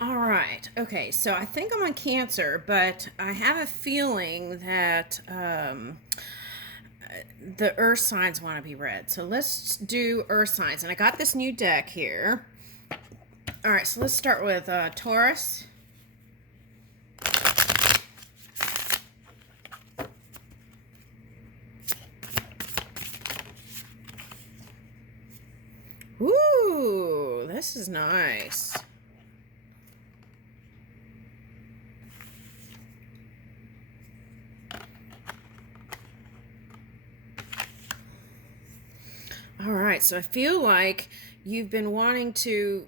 All right. Okay. So I think I'm on Cancer, but I have a feeling that the Earth signs want to be read. So let's do Earth signs. And I got this new deck here. All right. So let's start with Taurus. Ooh, this is nice. All right, so I feel like you've been wanting to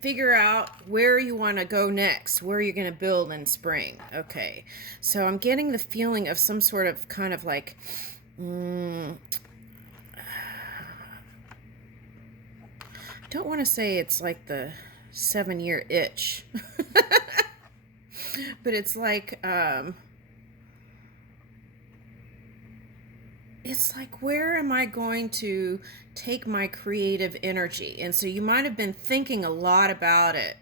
figure out where you want to go next, where you're going to build in spring. Okay, so I'm getting the feeling of some sort of kind of like, don't want to say it's like the 7 year itch, but it's like, where am I going to take my creative energy? And so you might have been thinking a lot about it.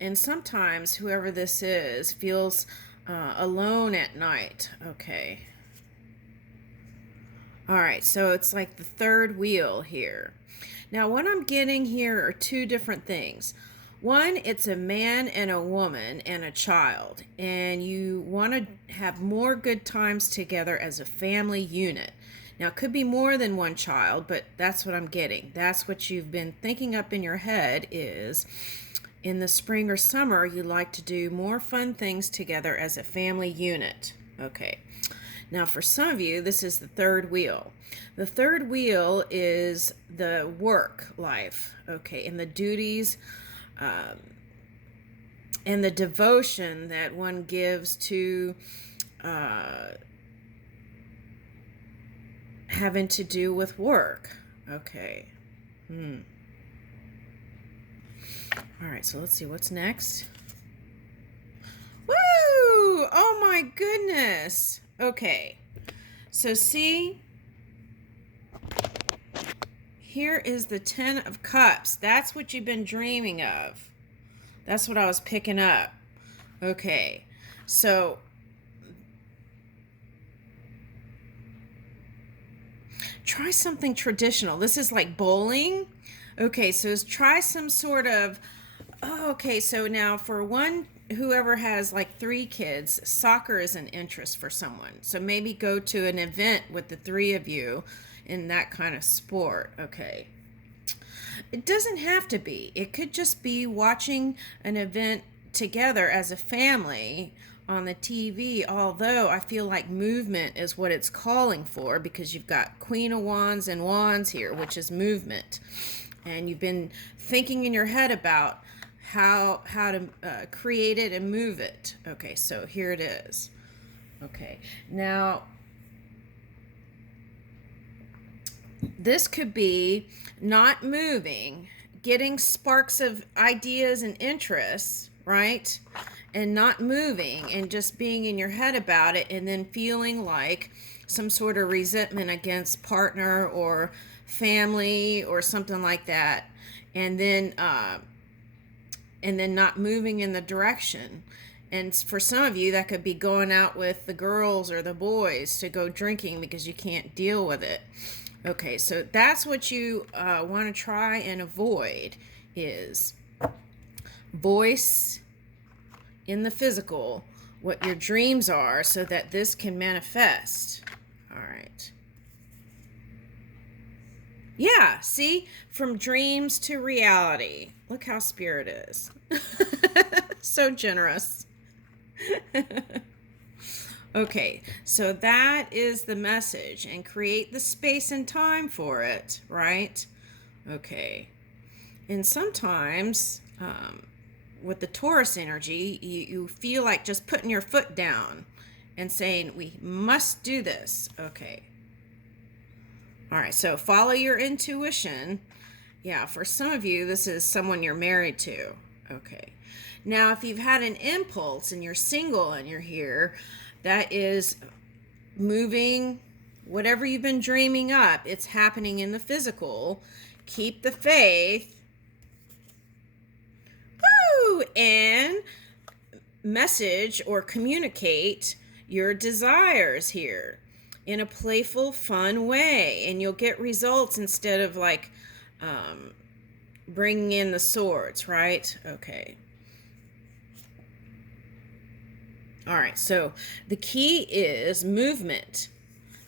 And sometimes whoever this is feels alone at night. Okay. All right, so it's like the third wheel here. Now, what I'm getting here are two different things. One, it's a man and a woman and a child, and you want to have more good times together as a family unit. Now, it could be more than one child, but that's what I'm getting. That's what you've been thinking up in your head is in the spring or summer, you like to do more fun things together as a family unit. Okay. Now, for some of you, this is the third wheel. The third wheel is the work life, okay, and the duties and the devotion that one gives to having to do with work. Okay. All right, so let's see what's next. Woo! Oh my goodness. Okay. So see, here is the 10 of Cups. That's what you've been dreaming of. That's what I was picking up. Okay. So try something traditional. This is like bowling. Okay, so try some sort of. Oh, okay, so now for one, whoever has like 3 kids, soccer is an interest for someone. So maybe go to an event with the 3 of you in that kind of sport. Okay. It doesn't have to be. It could just be watching an event together as a family on the TV, although I feel like movement is what it's calling for because you've got Queen of Wands and Wands here, which is movement. And you've been thinking in your head about how to create it and move it. Okay, so here it is. Okay, now this could be not moving, getting sparks of ideas and interests, right? And not moving and just being in your head about it and then feeling like some sort of resentment against partner or family or something like that. And then not moving in the direction. And for some of you, that could be going out with the girls or the boys to go drinking because you can't deal with it. Okay, so that's what you want to try and avoid is voice in the physical what your dreams are so that this can manifest. All right. Yeah, see? From dreams to reality. Look how spirit is. So generous. Okay, so that is the message and create the space and time for it, right? Okay. And sometimes with the Taurus energy, you feel like just putting your foot down and saying, we must do this. Okay. All right, so follow your intuition. Yeah, for some of you, this is someone you're married to. Okay. Now, if you've had an impulse and you're single and you're here, that is moving whatever you've been dreaming up. It's happening in the physical. Keep the faith. Woo! and message or communicate your desires here in a playful, fun way, and you'll get results instead of like bringing in the swords, right? Okay. All right, so the key is movement.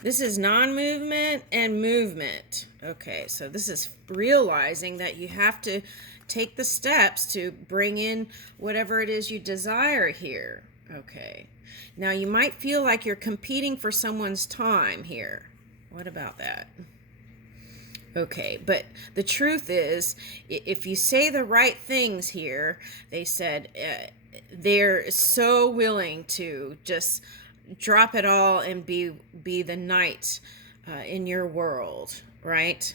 This is non-movement and movement. Okay, so this is realizing that you have to take the steps to bring in whatever it is you desire here. Okay, now you might feel like you're competing for someone's time here. What about that? Okay, but the truth is, if you say the right things here, they said they're so willing to just drop it all and be the knight in your world, right?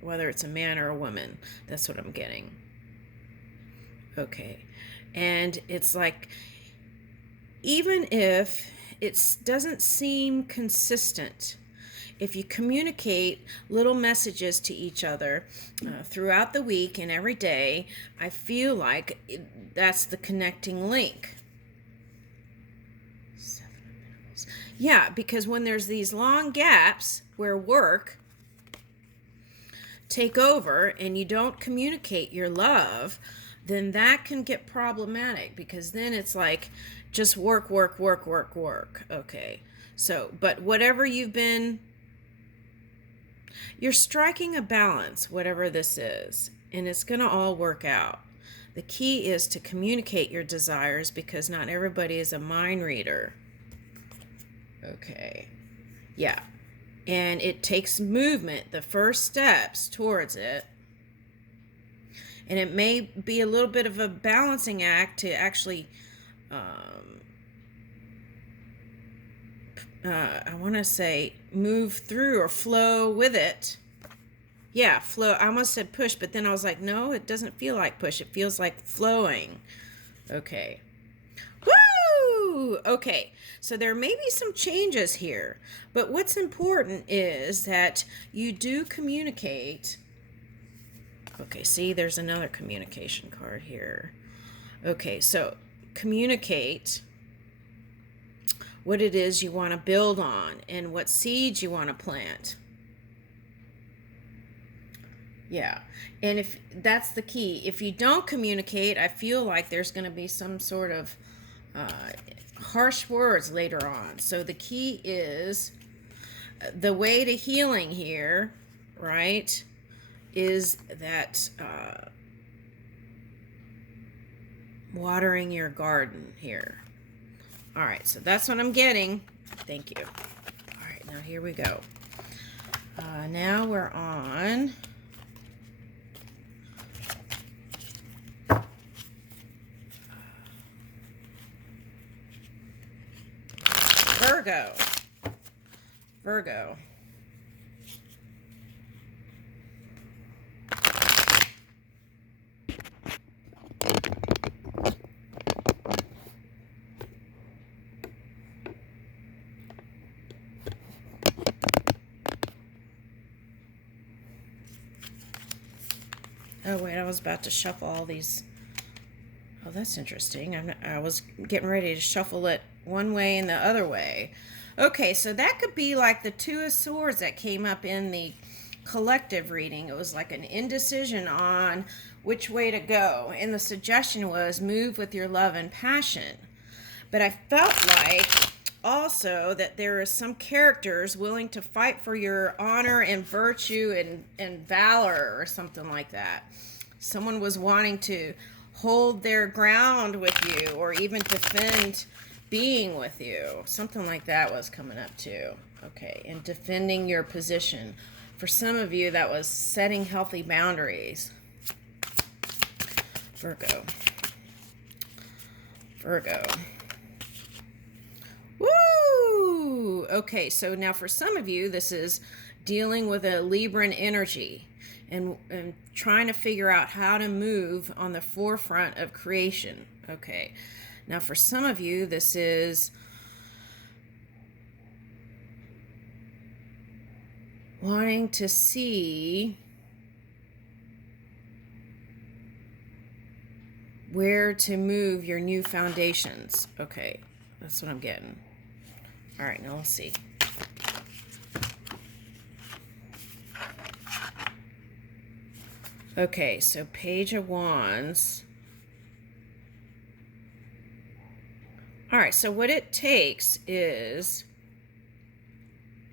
Whether it's a man or a woman, that's what I'm getting. Okay, and it's like, even if it doesn't seem consistent, if you communicate little messages to each other throughout the week and every day, I feel like that's the connecting link. Yeah, because when there's these long gaps where work take over and you don't communicate your love, then that can get problematic, because then it's like just work, work, work, work, work. Okay, so, but whatever you're striking a balance, whatever this is, and it's going to all work out. The key is to communicate your desires, because not everybody is a mind reader. Okay, yeah, and it takes movement, the first steps towards it, and it may be a little bit of a balancing act to actually I want to say move through or flow with it. Yeah, flow. I almost said push, but then I was like, no, it doesn't feel like push. It feels like flowing. Okay. Woo! Okay, so there may be some changes here, but what's important is that you do communicate. Okay, see, there's another communication card here. Okay, so communicate what it is you want to build on and what seeds you want to plant. Yeah, and if that's the key, if you don't communicate, I feel like there's going to be some sort of harsh words later on. So the key is the way to healing here, right, is that watering your garden here. All right, so that's what I'm getting. Thank you. All right, now here we go. Now we're on Virgo. Virgo. Oh, wait, I was about to shuffle all these. Oh, that's interesting. I was getting ready to shuffle it one way and the other way. Okay, so that could be like the Two of Swords that came up in the collective reading. It was like an indecision on which way to go. And the suggestion was move with your love and passion. But I felt like also that there are some characters willing to fight for your honor and virtue and valor or something like that. Someone was wanting to hold their ground with you or even defend being with you. Something like that was coming up too. Okay, and defending your position. For some of you, that was setting healthy boundaries. Virgo. Virgo. Woo! Okay, so now for some of you, this is dealing with a Libran energy and trying to figure out how to move on the forefront of creation. Okay, now for some of you, this is wanting to see where to move your new foundations. Okay, that's what I'm getting. All right, now let's see. Okay, so Page of Wands. All right, so what it takes is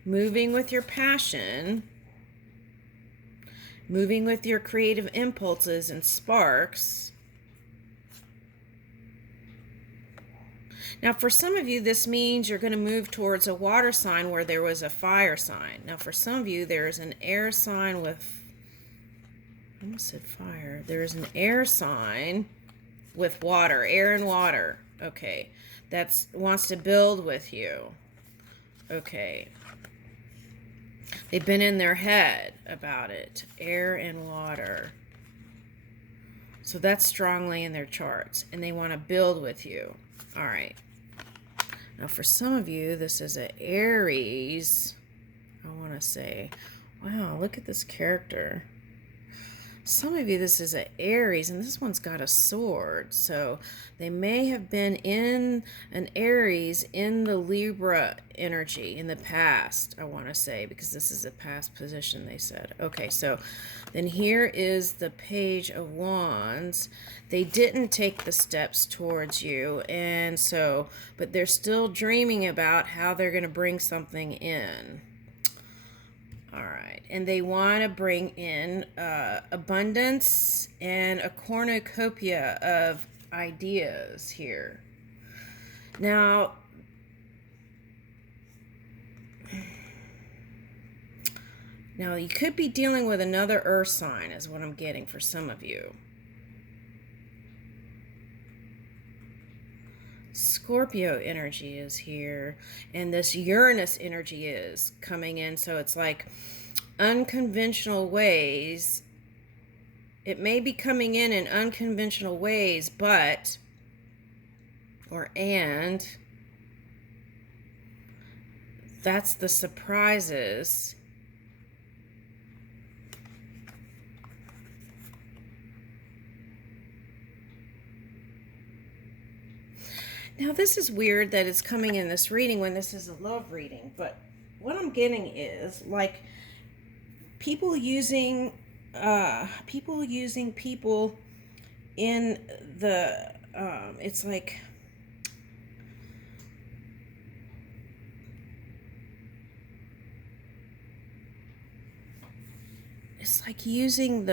moving with your passion, moving with your creative impulses and sparks. Now, for some of you, this means you're going to move towards a water sign where there was a fire sign. Now, for some of you, there's an air sign with, I almost said fire. There's an air sign with water, air and water. Okay, that wants to build with you. Okay. They've been in their head about it. Air and water. So that's strongly in their charts. And they want to build with you. All right. Now for some of you, this is an Aries. I want to say, wow, look at this character. Some of you, this is an Aries, and this one's got a sword. So they may have been in an Aries in the Libra energy in the past, I want to say, because this is a past position, they said. Okay, so then here is the Page of Wands. They didn't take the steps towards you, and so, but they're still dreaming about how they're going to bring something in. All right, and they want to bring in abundance and a cornucopia of ideas here. Now, you could be dealing with another earth sign, is what I'm getting for some of you. Scorpio energy is here, and this Uranus energy is coming in, so it's like unconventional ways. It may be coming in unconventional ways, but, and that's the surprises. Now, this is weird that it's coming in this reading when this is a love reading, but what I'm getting is like people using people in the it's like using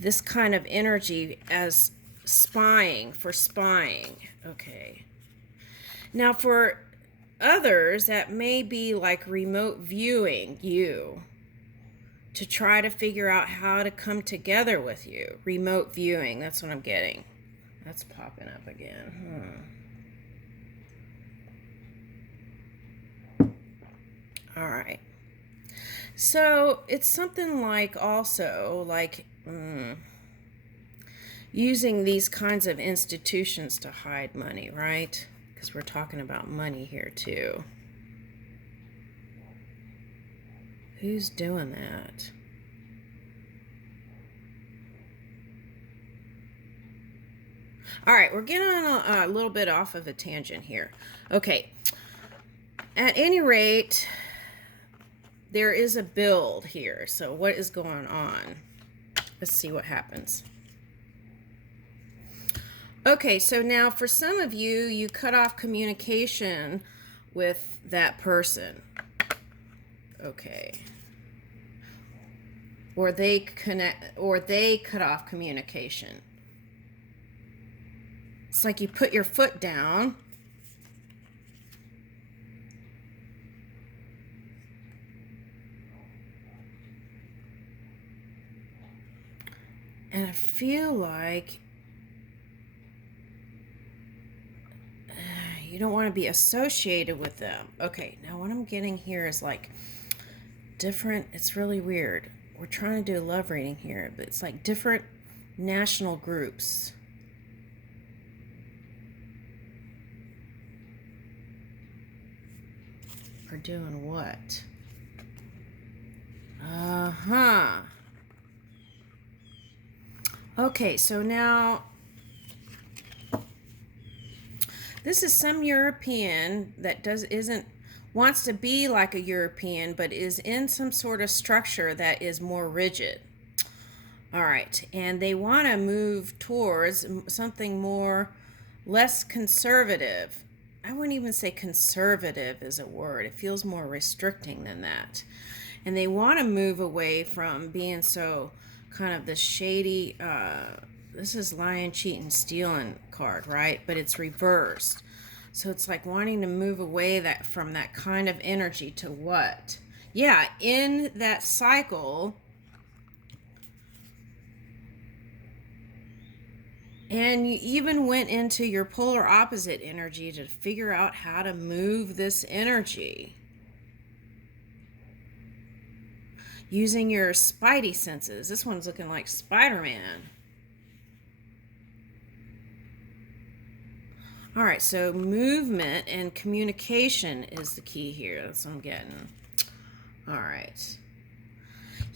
this kind of energy as spying. Okay. Now for others, that may be like remote viewing you to try to figure out how to come together with you. Remote viewing, that's what I'm getting. That's popping up again. All right. So it's something like also like using these kinds of institutions to hide money, right? Because we're talking about money here too. Who's doing that? All right, we're getting on a little bit off of a tangent here. Okay. At any rate, there is a build here. So what is going on? Let's see what happens. Okay, so now for some of you, you cut off communication with that person. Okay. Or they cut off communication. It's like you put your foot down. And I feel like you don't want to be associated with them. Okay, now what I'm getting here is like different, it's really weird. We're trying to do a love reading here, but it's like different national groups. Are doing what? Uh-huh. Okay, so now this is some European that isn't wants to be like a European, but is in some sort of structure that is more rigid. All right, and they want to move towards something more less conservative. I wouldn't even say conservative is a word. It feels more restricting than that. And they want to move away from being so kind of the shady, this is lying, cheating, stealing card, right? But it's reversed. So it's like wanting to move away from that kind of energy to what? Yeah, in that cycle. And you even went into your polar opposite energy to figure out how to move this energy. Using your spidey senses. This one's looking like Spider-Man. All right, so movement and communication is the key here. That's what I'm getting. All right.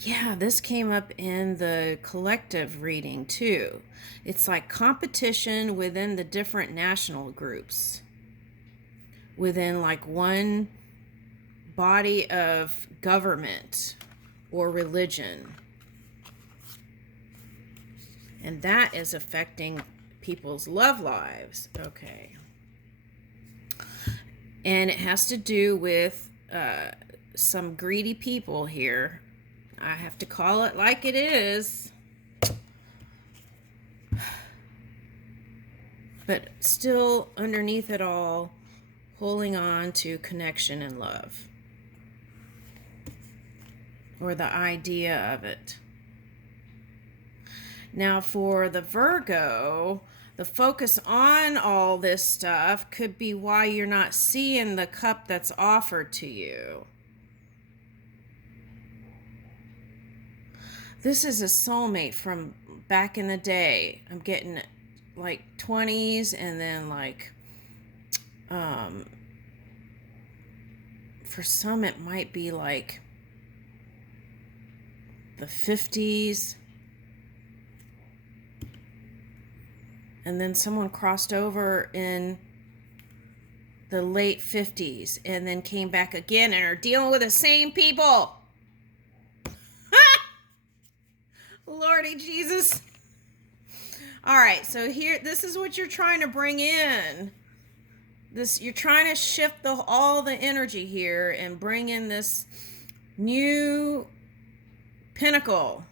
Yeah, this came up in the collective reading too. It's like competition within the different national groups, within like one body of government or religion. And that is affecting people's love lives. Okay. And it has to do with some greedy people here. I have to call it like it is. But still, underneath it all, holding on to connection and love. Or the idea of it. Now, for the Virgo, the focus on all this stuff could be why you're not seeing the cup that's offered to you. This is a soulmate from back in the day. I'm getting like 20s and then like, for some it might be like the 50s. And then someone crossed over in the late 50s and then came back again and are dealing with the same people. Lordy Jesus. All right, so here, this is what you're trying to bring in. You're trying to shift all the energy here and bring in this new pinnacle.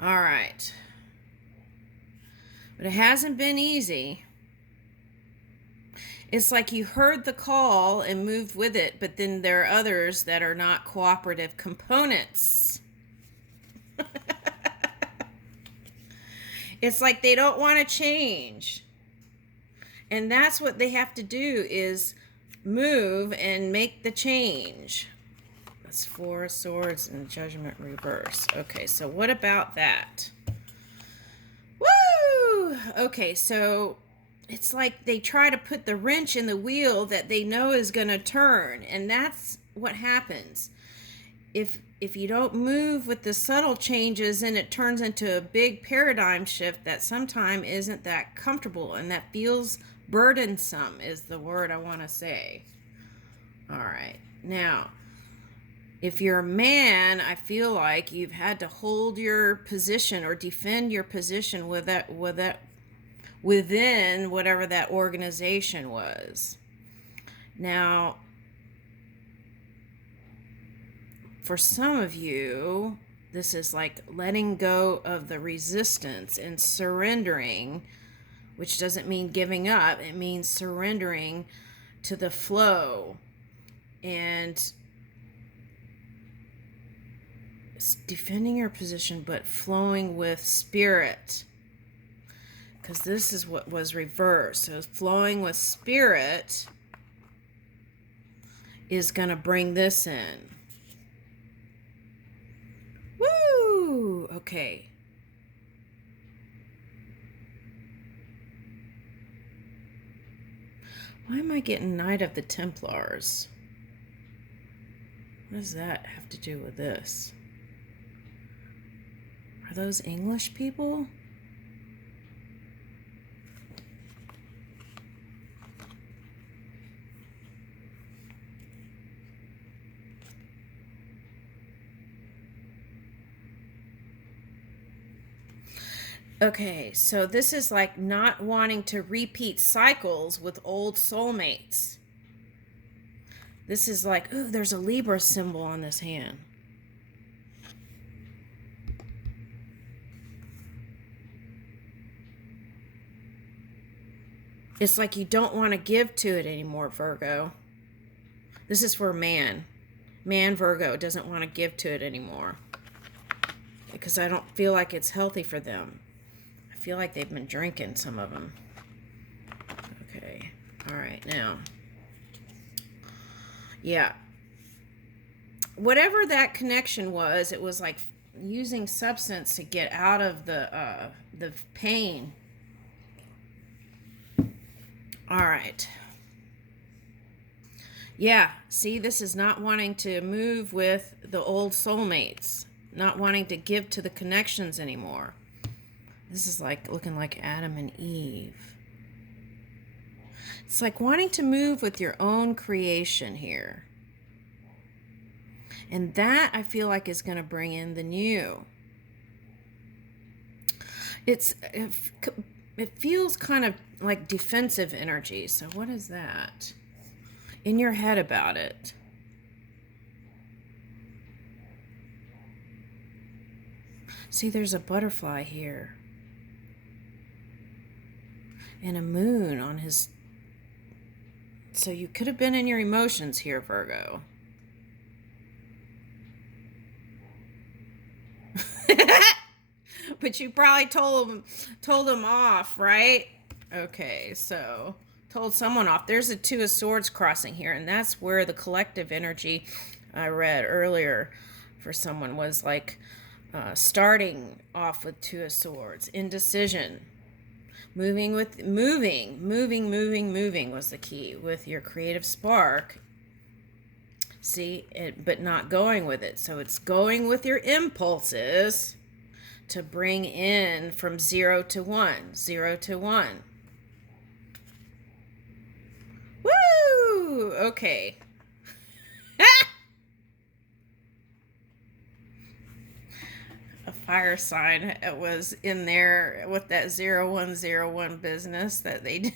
All right. But it hasn't been easy. It's like you heard the call and moved with it, but then there are others that are not cooperative components. It's like they don't want to change. And that's what they have to do, is move and make the change. That's 4 of Swords and Judgment reverse. Okay, so what about that? Woo! Okay, so it's like they try to put the wrench in the wheel that they know is going to turn. And that's what happens. If you don't move with the subtle changes, then it turns into a big paradigm shift that sometimes isn't that comfortable and that feels burdensome is the word I want to say. All right. Now, if you're a man, I feel like you've had to hold your position or defend your position within whatever that organization was. Now, for some of you, this is like letting go of the resistance and surrendering, which doesn't mean giving up. It means surrendering to the flow and defending your position, but flowing with spirit. Because this is what was reversed. So flowing with spirit is going to bring this in. Woo! Okay. Why am I getting Knight of the Templars? What does that have to do with this? Are those English people? Okay, so this is like not wanting to repeat cycles with old soulmates. This is like, ooh, there's a Libra symbol on this hand. It's like you don't want to give to it anymore, Virgo. This is for a man. Man Virgo doesn't want to give to it anymore. Because I don't feel like it's healthy for them. I feel like they've been drinking, some of them. Okay. All right, now. Yeah. Whatever that connection was, it was like using substance to get out of the pain. All right. Yeah, see, this is not wanting to move with the old soulmates, not wanting to give to the connections anymore. This is like looking like Adam and Eve. It's like wanting to move with your own creation here. And that, I feel like, is going to bring in the new. It feels kind of like defensive energy. So what is that? In your head about it. See, there's a butterfly here. And a moon on his... So you could have been in your emotions here, Virgo. But you probably told them off, right? Okay, so told someone off. There's a Two of Swords crossing here, and that's where the collective energy I read earlier for someone was like starting off with Two of Swords, indecision. Moving was the key with your creative spark. See, but not going with it. So it's going with your impulses to bring in from 0 to 1, 0 to 1. Woo! Okay. A fire sign was in there with that 0101 business that they did.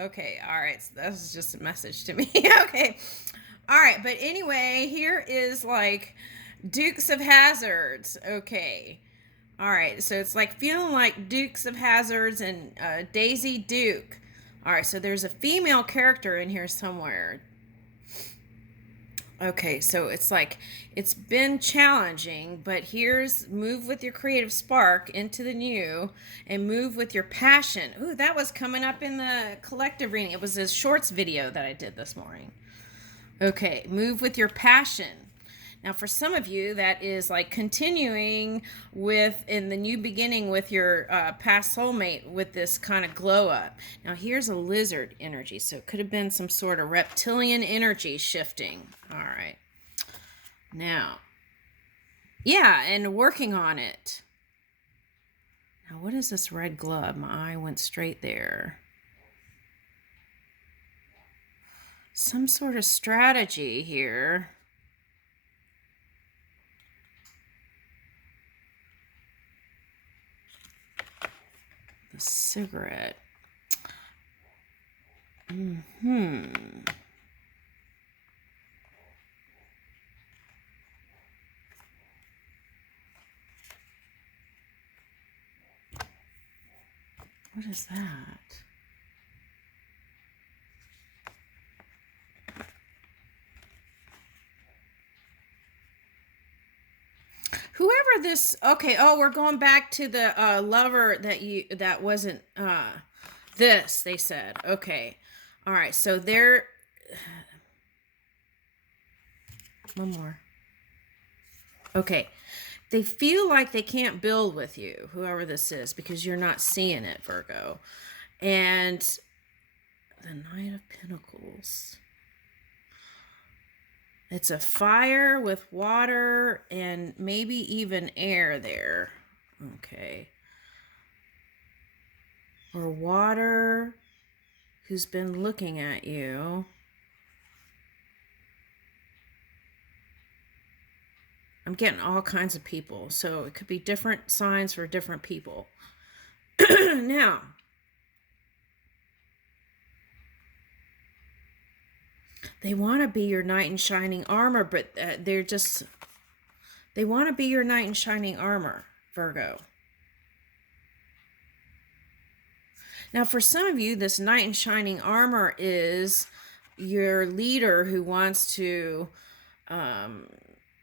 Okay, all right. So that was just a message to me. Okay. All right, but anyway, here is like Dukes of Hazzards. Okay. All right, so it's like feeling like Dukes of Hazzards and Daisy Duke. All right, so there's a female character in here somewhere. Okay, so it's like it's been challenging, but here's move with your creative spark into the new and move with your passion. Ooh, that was coming up in the collective reading. It was a shorts video that I did this morning. Okay, move with your passion. Now, for some of you, that is like continuing with in the new beginning with your past soulmate with this kind of glow up. Now, here's a lizard energy, so it could have been some sort of reptilian energy shifting. All right. Now, yeah, and working on it. Now, what is this red glove? My eye went straight there. Some sort of strategy here. The cigarette. What is that? Whoever this, okay, oh, we're going back to the lover that wasn't this, they said. Okay. All right, so they're one more. Okay. They feel like they can't build with you, whoever this is, because you're not seeing it, Virgo. And the Knight of Pentacles. It's a fire with water and maybe even air there. Okay. Or water who's been looking at you. I'm getting all kinds of people, so it could be different signs for different people. Now, they want to be your knight in shining armor, but they want to be your knight in shining armor, Virgo. Now, for some of you, this knight in shining armor is your leader who wants to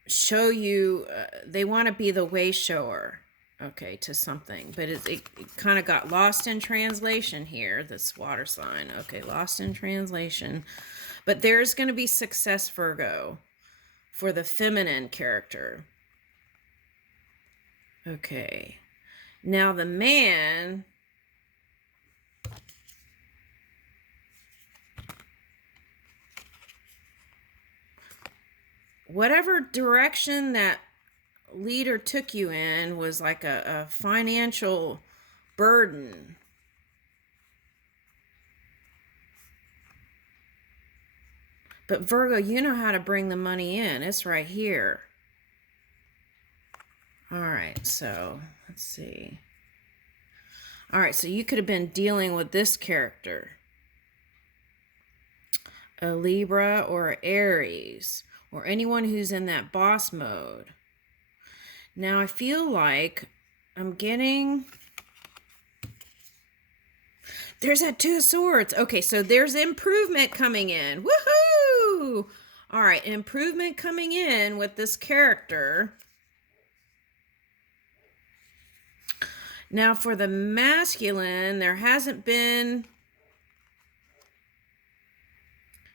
show you, they want to be the way shower, okay, to something. But it kind of got lost in translation here, this water sign. Okay, lost in translation. But there's going to be success, Virgo, for the feminine character. Okay. Now the man... whatever direction that leader took you in was like a financial burden. But Virgo, you know how to bring the money in. It's right here. All right, so let's see. All right, so you could have been dealing with this character. A Libra or Aries, or anyone who's in that boss mode. Now I feel like I'm getting... there's that Two of Swords. Okay, so there's improvement coming in. Woohoo! All right, improvement coming in with this character. Now for the masculine, there hasn't been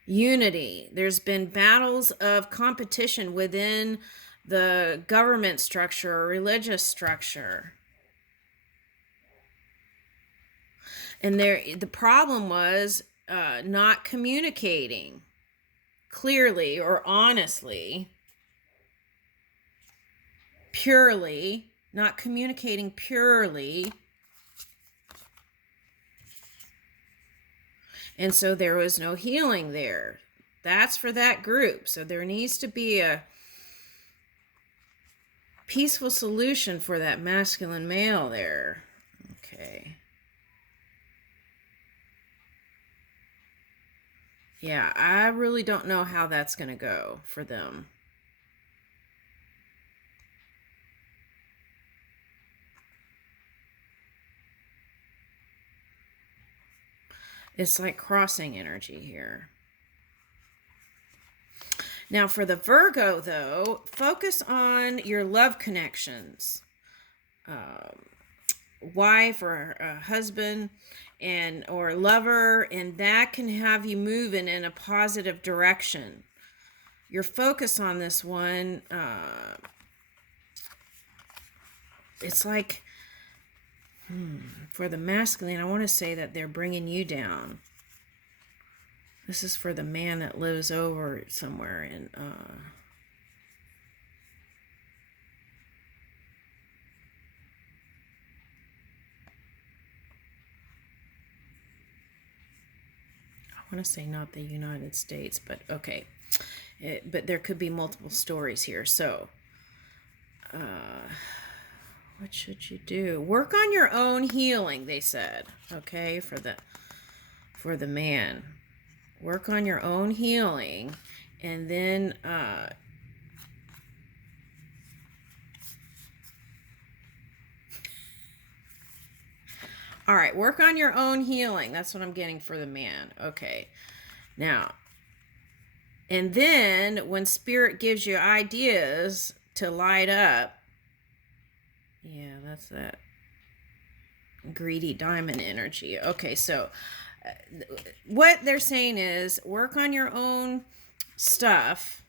unity. There's been battles of competition within the government structure or religious structure. And the problem was not communicating clearly or honestly, purely, not communicating purely. And so there was no healing there. That's for that group. So there needs to be a peaceful solution for that masculine male there. Okay. Yeah, I really don't know how that's going to go for them. It's like crossing energy here. Now for the Virgo, though, focus on your love connections. Wife or husband and or lover, and that can have you moving in a positive direction. Your focus on this one, it's like... for the masculine, I want to say that they're bringing you down. This is for the man that lives over somewhere in... I want to say not the United States, but okay. But there could be multiple stories here. So, what should you do? Work on your own healing, they said. Okay, for the man. Work on your own healing, and then all right, work on your own healing. That's what I'm getting for the man. Okay. Now, and then when Spirit gives you ideas to light up, yeah, that's that greedy diamond energy. Okay, so what they're saying is work on your own stuff